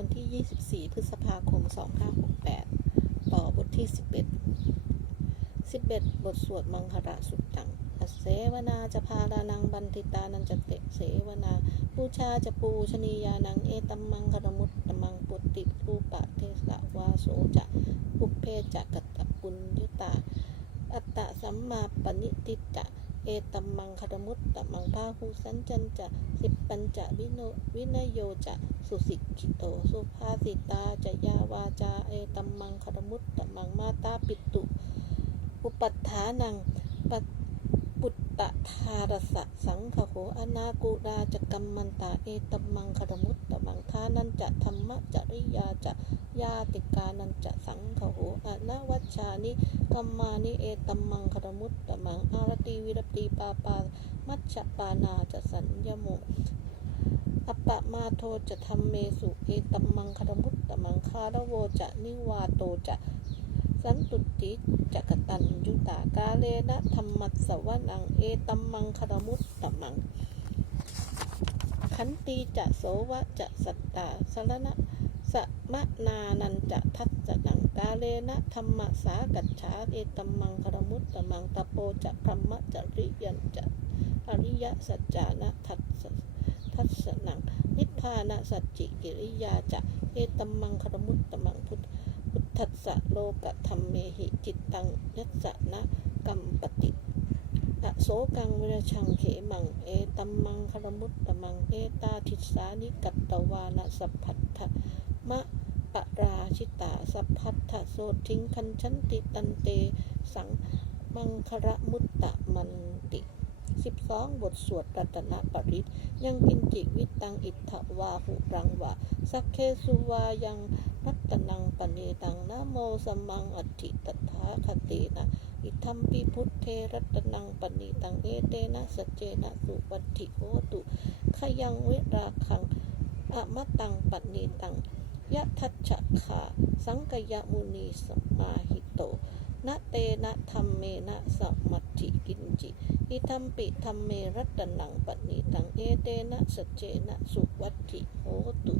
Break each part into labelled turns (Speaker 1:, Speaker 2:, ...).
Speaker 1: วันที่ 24 พฤษภาคม 2568 ต่อบทที่ 11 11 บทสวดมังคระสุตตังอัเสวนาจะพารานังบันทิตานันจะเตเสวนาบูชาจะปูชนียานังเอตัมมังคารมุตตมังปุตติรูปะเทสะวาโสจะปุเพจะกัตตปุญญุตา อัตตะสัมมาปณิติจะเอตัมมังคารมุตตมังพาหูสันจันจะสิบปัญจะวิโนวินโยจะ สุสิกิโต สุภาสิตาจะยาวาจาเอตัมมังคารมุตตมังมาตาปิตุ อุปัฏฐานังปปุตตะทารสะสังขโหอนากุราจกัมมันตาเอตัมมังคารมุตตมังทานันจะธรรมจริยาจะญาติกานันจะสังขโหอนวัชานิกัมมานิเอตัมมังคารมุตตมังอารติวิรติปาปามัชฌปานาจะสัญญโม อัปปะมาโทจะทำเมสุเอตัมมังคารมุตตมังคารโวจะนิวาโตจะสันตุติจะกตัญยุตากาเลนะธรรมัสสวนังเอตัมมังคารมุตตมัง ขันตีจะโสวะจะสัตตาสรณะสมะนานันจะทัศสนังกาเลนะธรรมสากัจฉาเอตัมมังคารมุตตมังตะโปจะพรหมจริยันจะอริยสัจจานะทัศส ทัศสนัง นิพพานะสัจจิกิริยาจะเอตัมมังคารมุตตมังพุทธพุทธัสสะโลกธรรมเมหิจิตตังยัสสะนะกัมปติอโสกังเวรชังเขมัง เอตัมมังคารมุตตมัง เอตาทิสานิกัตตวานะสัพพัทธะมะปราชิตาสัพพัทธะโสทิงคันชันติตันเต สังมังคระมุตตะมันติ 12 บทสวดรัตนปริตยังกินจิวิตังอิทธวาหุรังวะ สักเคสุวายังรัตนังปณีตังนะโมสมมังอัตถิตถาคตินะอิทัมปิพุทเทรัตนังปณีตังเอเตนะสเจนะสุวัตถิโหตุขยังเวราคังอมตังปณีตังยะทัชชะขาสังกยมุนีสมาหิโตนะเตนะธรรมเมนะสัมมัต ถิกินจิอิทัมปิธรรมเมรัตนังปณิตังเอเตนะสจเจนะสุวัติโหตุ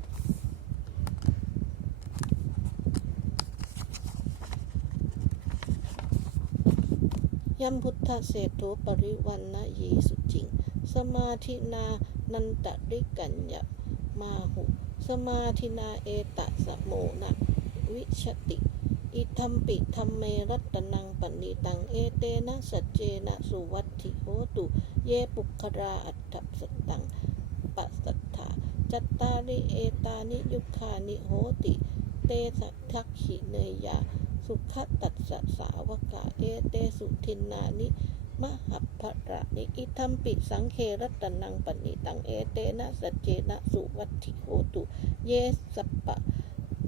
Speaker 1: ยัมพุทธเศรษโธปริวันนะเยสุจิง สมาธินานันตริกัญญะมาหุ สมาธินาเอตะสะโมนะวิชติ อิทัมปิธรรมเมรัตนังปณิตัง เอเตนะสัจเจนะสุวัตถิโหตุ เยปุคราอัตถสตังปัสสัทธาจัตตาริเอตานิยุคานิโหติ เตสัทักขิเนยา สุขตัสสะสาวกาเอเตสุทินนานิมหัพพระนิอิทัมปิสังเครัตนังปณิตัง เอเตนะสัจเจนะสุวัตถิโหตุ เยสัปปะ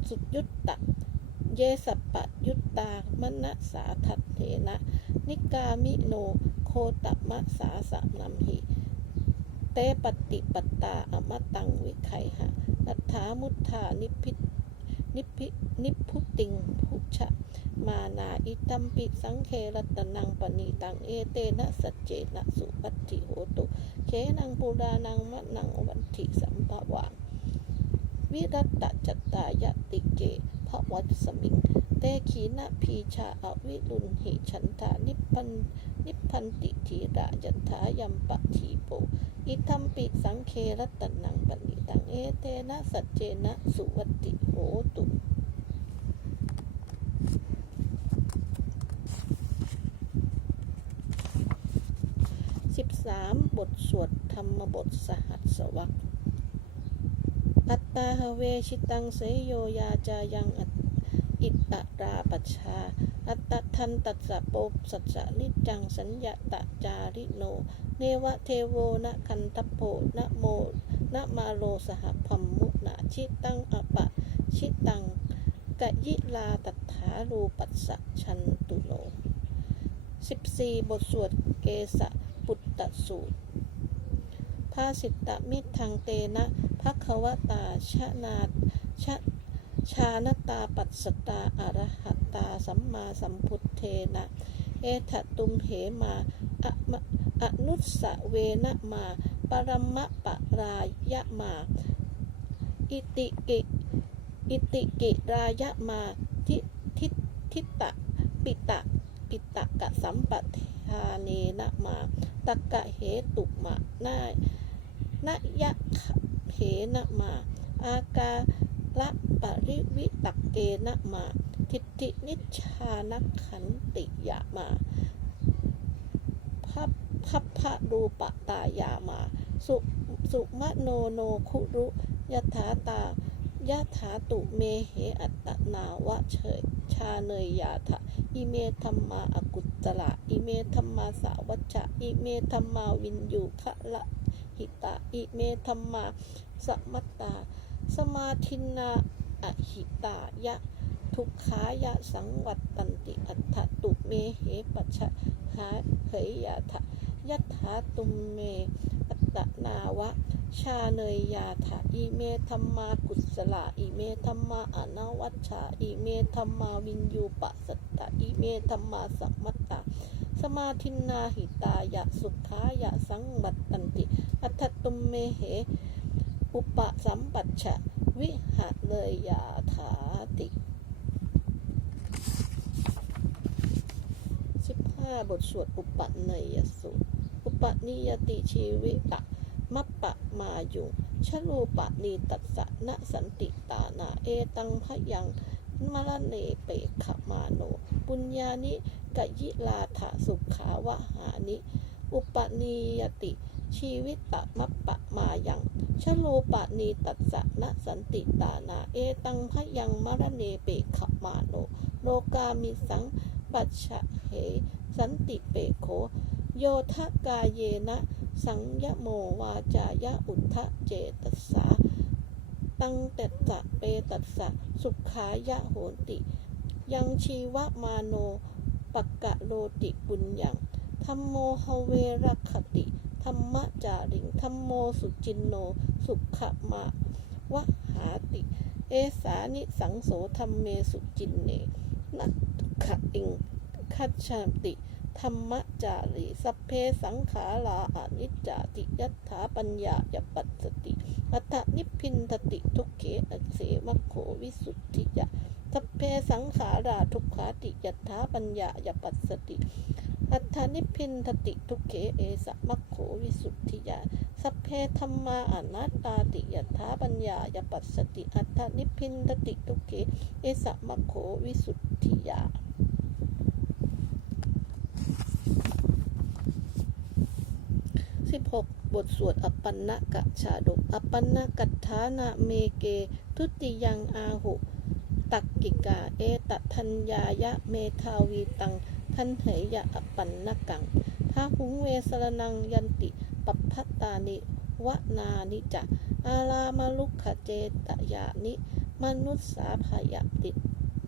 Speaker 1: สุยุตตะ เยสัปปะยุตตามณสาทัตเถนะ นิกามิโน โคตมะสาสะนัมหิ เตปฏิปตตาอมตังวิไขหะนัทธามุทธานิพินิพินิพุติงพุชะ มานาอิตัมปิสังเครัตนังปณีตังเอเตนะสัจเจนะสุปัตถิโหตุเคนังปุรานังมะนังวันติสัมภวาวิรัตตจัตตายติเก ภวัตสมิง เตขีนะพีชาอวิรุณหิฉันทานิพพันนิพพันติทีระยันทายัมปะทีโป อิทัมปิสังเครัตนังปณิตังเอเตนะสัจเจนะสุวัติโหตุ13 บทสวดธรรมบทสหัสวรรษ อัตตาหเวชิตังเสยโยยาจายังอิตตราปัชชา อัตทันตัสสะโปสัสสะนิจังสัญญาตจาริโน เนวะเทโวนะคันทโพนะโมนะมาโลสหพัมมุนาชิตังอปะชิตังกะยิลาตัฏฐารูปัสสะชันตุโล 14 บทสวดเกสะปุตตสูตร ภาสิตตมิทังเตนะภัควตาชนาชชานตาปัสสตาอรหัตตาสัมมาสัมพุทเทนะ เอถตุมเหมาอะมะอนุสเวนะมา ปรมะปะรายะมา อิติกิอิติกิรายะมาทิทิทิตะปิตะปิตะกะสัมปทาเนนะมาตะกะเหตุมะนาย นยะเหนะมา อากาละปริวิตักเกนะมา ทิฏฐินิชานักขันติยะมาพัพพัพพะรูปตายามา สุสุมะโนโนคุรุยถาตายะถาตุเมเหอัตนาวะเฉยชาเนยยาทะอิเมธรรมาอกุตตระอิเมธรรมาสาวัชชะอิเมธรรมาวินยูคะละ หิตาอิเมธรรมาสมัตตา สมาทินาอหิตายะ ทุกขายะสังวัตตันติอัฏฐตุเมเหปัชะหาเหยยาทะยัตถาตุมเม อัตตนาวะ ชาเนยยาถาอิเมธรรมากุศลาอิเมธรรมาอนาวัชชาอิเมธรรมาวินยูปัสสตตะอิเมธรรมาสัมมัตตา สมาทินาหิตายะสุขายะสังวัตตันติ อัตตุมเมเห อุปสัมปัชชะวิหะเนยยาถาติ15บทสวดอุปเนยสูตรอุปนิยติชีวิตะมัปปะมายุชรูปะนีตัสสะนะสันติตานาเอตังพยังมรเนเปขมาโน ปุญญานิ กยิลาถาสุขาวหานิ อุปนิยติ ชีวิตะมัปปะมายังชโลปะนีตัสสะนะสันติตานา เอตังพยังมรเนเปขมาโนโลกามิสังปัชะเหสันติเปโขโยทะกาเยนะ สังยโมวาจายะอุทธเจตสาตังเตสะเปตัสสะสุขายะโหติ ยังชีวมาโน ปักกะโลติปุญญังธรรมโมหเวรคติ ธรรมจาริงธรรมโมสุจินโน สุขมาวะหาติ เอสานิสังโสธรรมเมสุจินเนนัตขะอิงคัจฉาติ ธรรมจารีสัพเพสังขาราอนิจจาติยัตถาปัญญายปัสสติอัตนิพพินทติทุกเขอเสมะโขวิสุทธิยะ สัพเพสังขาราทุกขาติยัตถาปัญญายปัสสติอัตถนิพินทติทุกเขเอสะมะโขวิสุทธิยา สัพเพธรรมาอนัตตาติยัตถาปัญญายปัสสติอัตถนิพินทติทุกเขเอสะมะโขวิสุทธิยา16บหกบทสวดอัปปันนกะชาดกอัปปันนกัฏฐานะเมเก ทุติยังอาหุ กิกา เอตทัญญายะเมทาวีตัง ทันเหยยะอัปปันนกังท้าหุงเวสรนังยันติปัพพัตตานิวนานิจะ อารามาลุกขเจตยานิ มนุสสาภายติ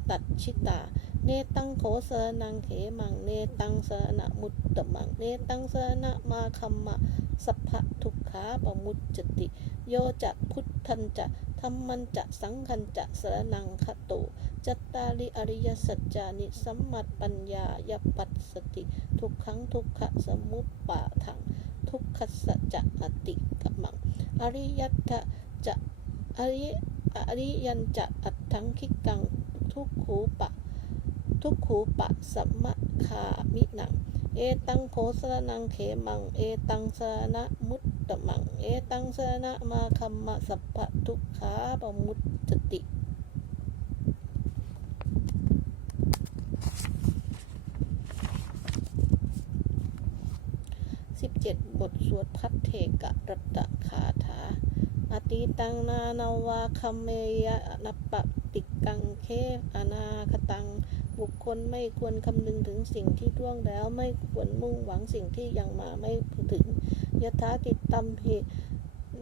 Speaker 1: ตัดชิตา เนตังโขเสนังเขมัง เนตังสนะมุตตมัง เนตังสนะมาคัมมะ สัพพทุกขาปมุจจติ โยจะพุทธันจะ ธรรมันจะสังคันจะสรนังคโตจัตตาริอริยสัจจานิสัมมัตปัญญายปัสสติ ทุกขังทุกขะสมุปปาทัง ทุกขสัจจะอติกมัง อริยัตถจะอริอริยันจะอัตถังคิกังทุกขูปะ ทุกขูปะสัมมะคามิหนัง เอตังโคสรนังเขมัง เอตังสรณะมุต ตมัง เอตังสรณะมาคัมมะสัพพะทุกขาปมุจจติ17บเจ็ดบทสวดพัทเทกะรัตตคาถาอติตังนานาวาคัมเมยะนปะติกังเคอนาคตัง บุคคลไม่ควรคำนึงถึงสิ่งที่ล่วงแล้วไม่ควรมุ่งหวังสิ่งที่ยังมาไม่ถึง ยถาติตัมเห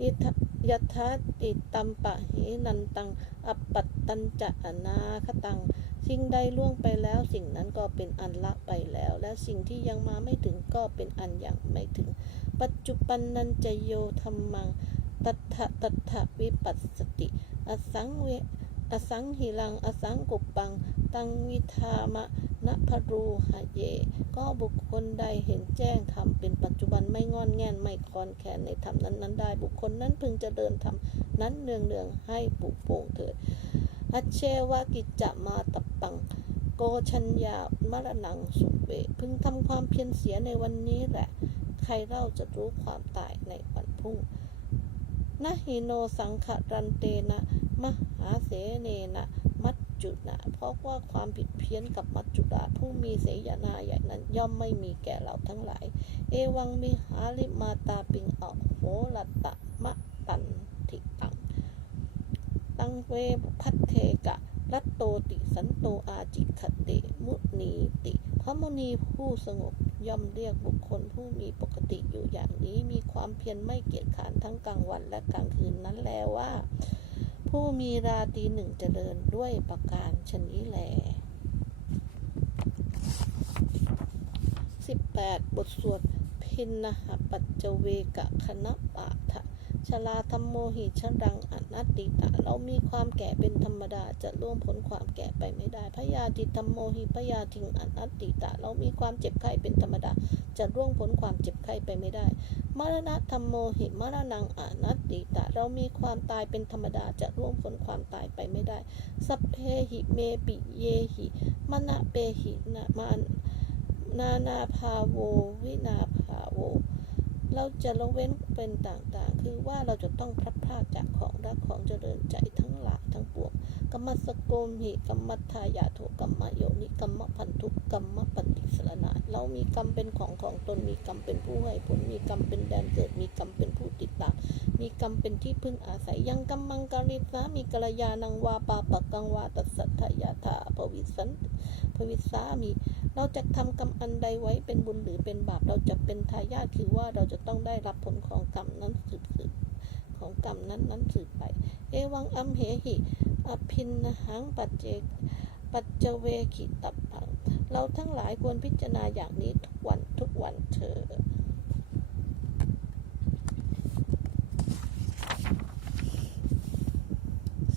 Speaker 1: นิยถาติตัมปะเหนันตังอปปัตตัญจะอนาคตัง สิ่งใดล่วงไปแล้ว สิ่งนั้นก็เป็นอันละไปแล้ว และสิ่งที่ยังมาไม่ถึงก็เป็นอันยังไม่ถึง ปัจจุบันนันจะโยธรรมัง ตัทะตัทะวิปัสสติ อสังเวอสังหิลัง อสังกุปปัง ตังวิธามะ นะพรูหะเย ก็บุคคลใดเห็นแจ้งธรรมเป็นปัจจุบันไม่งอนแง่นไม่คลอนแคนในธรรมนั้นนั้นๆได้ บุคคลนั้นพึงจะเดินธรรมนั้นเนืองเนืองๆให้ปุโป่งเถิดอัเชวะกิจจะมาตับปังโกชัญญามรณังสุเวพึงทำความเพียรเสียในวันนี้แหละ ใครเล่าจะรู้ความตายในวันพรุ่งนะหิโนสังขรันเตนะ มหาเสเนนะ จุนะเพราะว่าความผิดเพี้ยนกับมัจจุราชผู้มีเสยนาใหญ่นั้นย่อมไม่มีแก่เราทั้งหลาย เอวังมิหาลิมาตาปิงออกโหรตตะมะตันทิตัง ตังเวพัทเทกะ รัตโตติสันโตอาจิคเตมุนีติพระมุนีผู้สงบย่อมเรียกบุคคลผู้มีปกติอยู่อย่างนี้มีความเพียรไม่เกียจขานทั้งกลางวันและกลางคืนนั้นแล้วว่า ผู้มีราตรีหนึ่งเจริญด้วยประการชนี้แล18 บทสวดพินนหปัจจเวกะคณะปะทะ ชลาธรรมโมหิชรังอนัตติตะ เรามีความแก่เป็นธรรมดาจะล่วงพ้นความแก่ไปไม่ได้พยาธิธรรมโมหิพยาทิงอนัตติตะ เรามีความเจ็บไข้เป็นธรรมดาจะล่วงพ้นความเจ็บไข้ไปไม่ได้ มรณะธรรมโมหิมรณังอนัตติตะ เรามีความตายเป็นธรรมดาจะล่วงพ้นความตายไปไม่ได้ สัพเพหิเมปิเยหิมณะเปหินะมานนานาภาโววินาภาโว เราจะละเว้นเป็นต่างๆ คือว่าเราจะต้องพลัดพรากจากของรักของเจริญใจทั้งหลายทั้งปวงกัมมัสโกมหิกัมมัทายาโทกัมมโยนิกัมมพันธุกัมมปฏิสรณะเรามีกรรมเป็นของของตนมีกรรมเป็นผู้ให้ผลมีกรรมเป็นแดนเกิด มีกรรมเป็นผู้ติดตามมีกรรมเป็นที่พึ่งอาศัยยังกัมมังการิสามีกัลยาณังวาปาปะกังวาตัสสัทธายาธาภวิสันภวิสามี เราจะทำกรรมอันใดไว้เป็นบุญหรือเป็นบาปเราจะเป็นทายาทคือว่าเราจะต้องได้รับผลของกรรมนั้นสืบสืบของกรรมนั้นนั้นสืบไป เอวังอัมเหหิ อภินหังปัจเจกปัจเจเวขิตับพัง เราทั้งหลายควรพิจารณาอย่างนี้ทุกวันทุกวันเถิด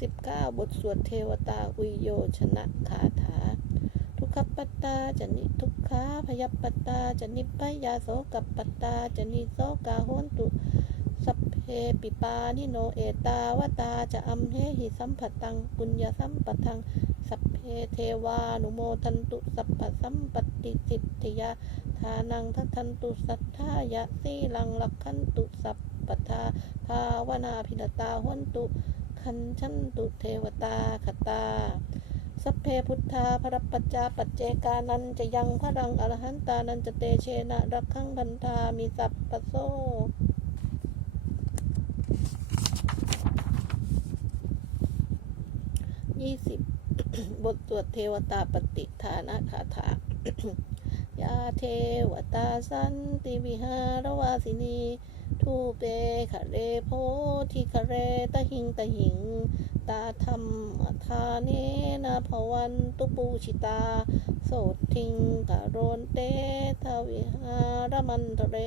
Speaker 1: 19บทสวดเทวตาอุยโยชนะคาถา ขปตตาจะนิทุกขาพยปตตาจะนิพยาโสกับปตตาจะนิโสกาโหนตุสัพเพปิปานิโนเอตาวตาจะอัมเหหิสัมปตังปุญญสัมปทัง สัพเพเทวานุโมทันตุสัพพสัมปติสิทธิยาทานังทัทันตุสัทธายะสีลังลักขันตุสัพปทาภาวนาพินตาหนตุคันชันตุเทวตาคตา สัพเพพุทธาพระปัจจาปัจเจกานันจะยังพรังอรหันตานันจะเตเชนะรักขังพันธามีสัพปโซยี่สิบบทสวดเทวตาปฏิฐานะคาถายาเทวตาสันติวิหารวาสินีทูเปคะเรโพธิคะเรตะหิงตะหิง ตาธรรมทาเนนะภวันตุปูชิตา โสทิงกะโรนเตทวิหารมันทะเร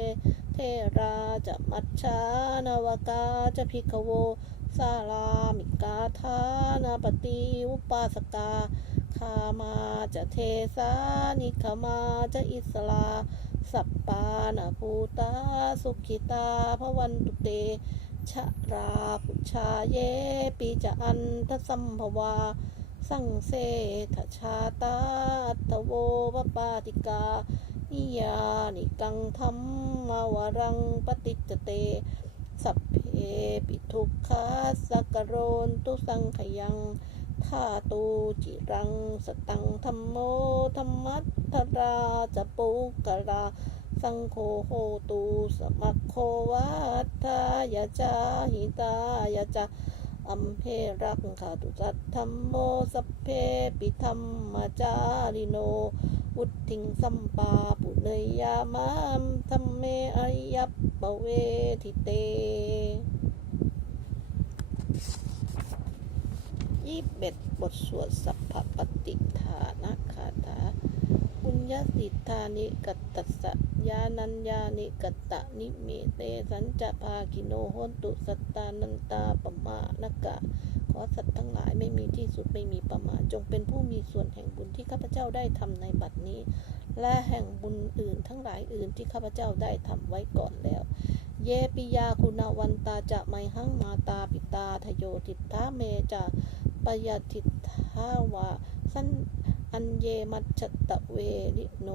Speaker 1: เทราจะมัชชานวกาจะพิกโวสาลามิกาธานาปฏิอุปาสกาคามาจะเทสานิคมาจะอิสลา สัปปานาภูตา สุขิตาพวันตุเต ชราปุชาเยปีจะอันทสัมภวา สังเสทชาตาตโวปปาติกา นิยานิกังธรรมมาวรังปฏิจเต สัพเพปิทุกขาสกโรนตุสังขยังธาตูจิรังสตังธรรมโมธรรมัตราจะปุกะรา สังโฆโหตูสมัคโควาทายาจาหิตายาจาอัมเพรักขาตุสัตธรรมโมสเพปิธรรมจาริโนวุติงสัมปาปุเนยามามธรรมเมอริยปปเวทิเตยี่สิบเอ็ดบทสวดสัพพปฏิฐานะคาถา ญญสิทธานิกัตตัสะยานัญญานิกัตตะนิเมเตสัญจะภากิโนโหนตุสัตตานันตาปมานกะ ขอสัตว์ทั้งหลายไม่มีที่สุดไม่มีประมาณ จงเป็นผู้มีส่วนแห่งบุญที่ข้าพเจ้าได้ทำในบัดนี้ และแห่งบุญอื่นทั้งหลายอื่นที่ข้าพเจ้าได้ทำไว้ก่อนแล้ว เยปิยาคุณวันตาจะไมหังมาตาปิตาทโยติทาเมจะปยาทิทาวาสัน อันเยมัจจตะเวริโน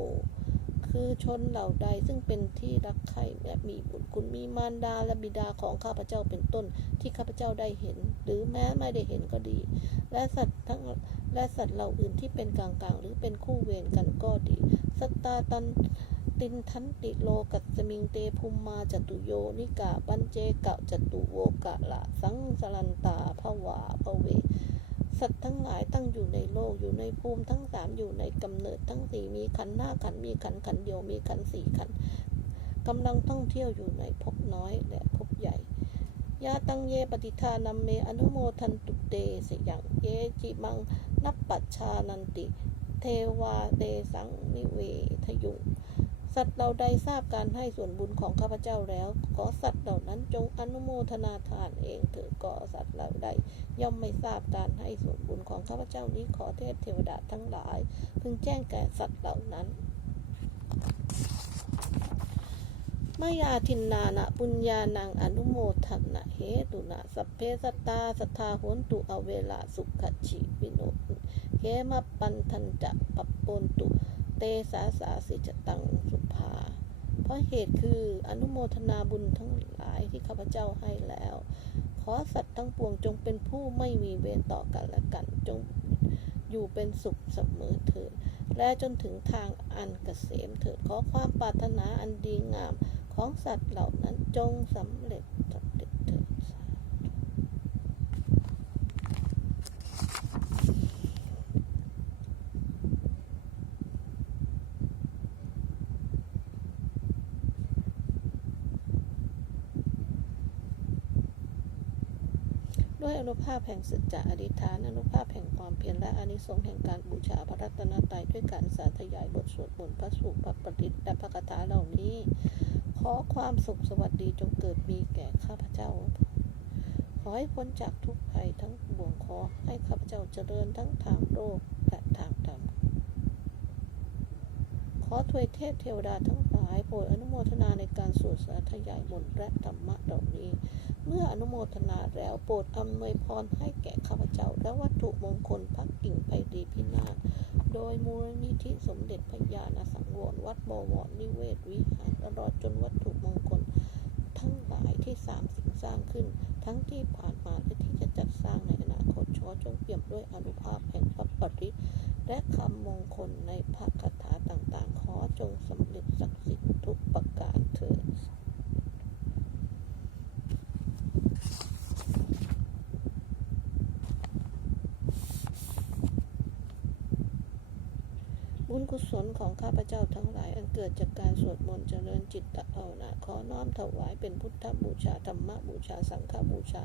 Speaker 1: คือชนเหล่าใดซึ่งเป็นที่รักใคร่และมีบุญคุณมีมารดาและบิดาของข้าพเจ้าเป็นต้น ที่ข้าพเจ้าได้เห็น หรือแม้ไม่ได้เห็นก็ดี และสัตว์ทั้งและสัตว์เหล่าอื่นที่เป็นกลางๆ หรือเป็นคู่เวรกันก็ดี สตาตันตินทันติโลกัสสมิงเตภูมมาจตุโยนิกาปัญเจกะจตุโวกะละสังสลันตาภวาภเว สัตว์ทั้งหลายตั้งอยู่ในโลกอยู่ในภูมิทั้งสามอยู่ในกำเนิดทั้งสี่มีขันธ์ห้าขันมีขันขันเดียวมีขันสี่ขันกำลังท่องเที่ยวอยู่ในภพน้อยและภพใหญ่ยาตังเยปฏิทานัมเมอนุโมทันตุเตสยังเยจิมังนับปัชชานันติ เทวาเดสังนิเวทยุ สัตว์เราใดทราบการให้ส่วนบุญของข้าพเจ้าแล้ว ขอสัตว์เหล่านั้นจงอนุโมทนาทานเองเถิดก็สัตว์เหล่าใด ย่อมไม่ทราบการให้ส่วนบุญของข้าพเจ้านี้ขอเทพเทวดาทั้งหลาย พึงแจ้งแก่สัตว์เหล่านั้นมายาทินนานะปุญญานังอนุโมทนะเหตุนะสัพเพสตาสทาโหนตุอเวลาสุขชิวิโนเขมปันทันจะปปปนตุ เตสาสาสิจตังสุภา เพราะเหตุคืออนุโมทนาบุญทั้งหลายที่ข้าพเจ้าให้แล้ว ขอสัตว์ทั้งปวงจงเป็นผู้ไม่มีเวรต่อกันและกัน จงอยู่เป็นสุขเสมอเถิด และจนถึงทางอันเกษมเถิด ขอความปรารถนาอันดีงามของสัตว์เหล่านั้นจงสำเร็จสำเร็จเถิด ด้วยอ นุภาพแห่งสัจจะอธิษฐานอนุภาพแห่งความเพียรและอานิสงส์แห่งการบูชาพระรัตนตรัยด้วยการสาธยายบทสวดมนต์พระสูตรพระปฏิษฐ์และพระคาถาเหล่านี้ ขอความสุขสวัสดีจงเกิดมีแก่ข้าพเจ้า ขอให้พ้นจากทุกภัยทั้งปวงขอให้ข้าพเจ้าเจริญทั้งทางโลกและทางธรรมขอถวยเทพเทวดาทั้งหลายโปรดอนุโมทนาในการสวดสาธยายมนต์และธรรมะเหล่านี้ เมื่ออนุโมทนาแล้วโปรดอำนวยพรให้แก่ข้าพเจ้า และวัตถุมงคลพักกิ่งไปดีพินาศโดยมูลนิธิสมเด็จพระญาณสังวรวัดบวรนิเวศวิหารตลอดจนวัตถุมงคล ทั้งหลายที่สามสิ่งสร้างขึ้น ทั้งที่ผ่านมาและที่จะจัดสร้างในอนาคตชอจงเปี่ยมด้วยอนุภาพแห่งพระปริและคำมงคลในพระคาถาต่างๆ ขอจงสำเร็จศักดิ์สิทธิ์ทุกประการเถิด บุญกุศล ของข้าพเจ้าทั้งหลาย อันเกิดจากการสวดมนต์เจริญจิตตภาวนาขอน้อมถวายเป็นพุทธบูชาธรรมบูชาสังฆบูชา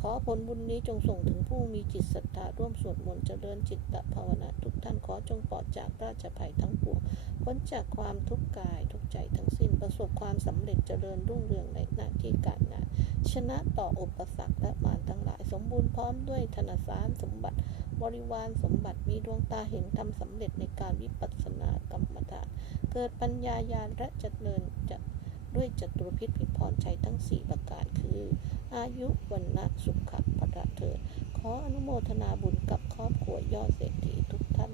Speaker 1: ขอผลบุญนี้จงส่งถึงผู้มีจิตศรัทธาร่วมสวดมนต์เจริญจิตตภาวนาทุกท่านขอจงปลอดจากราชภัยทั้งปวงพ้นจากความทุกข์กายทุกใจทั้งสิ้นประสบความสำเร็จเจริญรุ่งเรืองในหน้าที่การงาน ชนะต่ออุปสรรคและมารทั้งหลาย สมบูรณ์พร้อมด้วยธนสารสมบัติ บริวารสมบัติมีดวงตาเห็นทำสำเร็จในการวิปัสสนากรรมฐานเกิดปัญญาญาณและเจริญจะด้วยจตุรพิษพิพรชัยทั้งสี่ประการคือ อายุวันณะสุขะพระเถิดขออนุโมทนาบุญกับครอบครัวยอดเศรษฐีทุกท่าน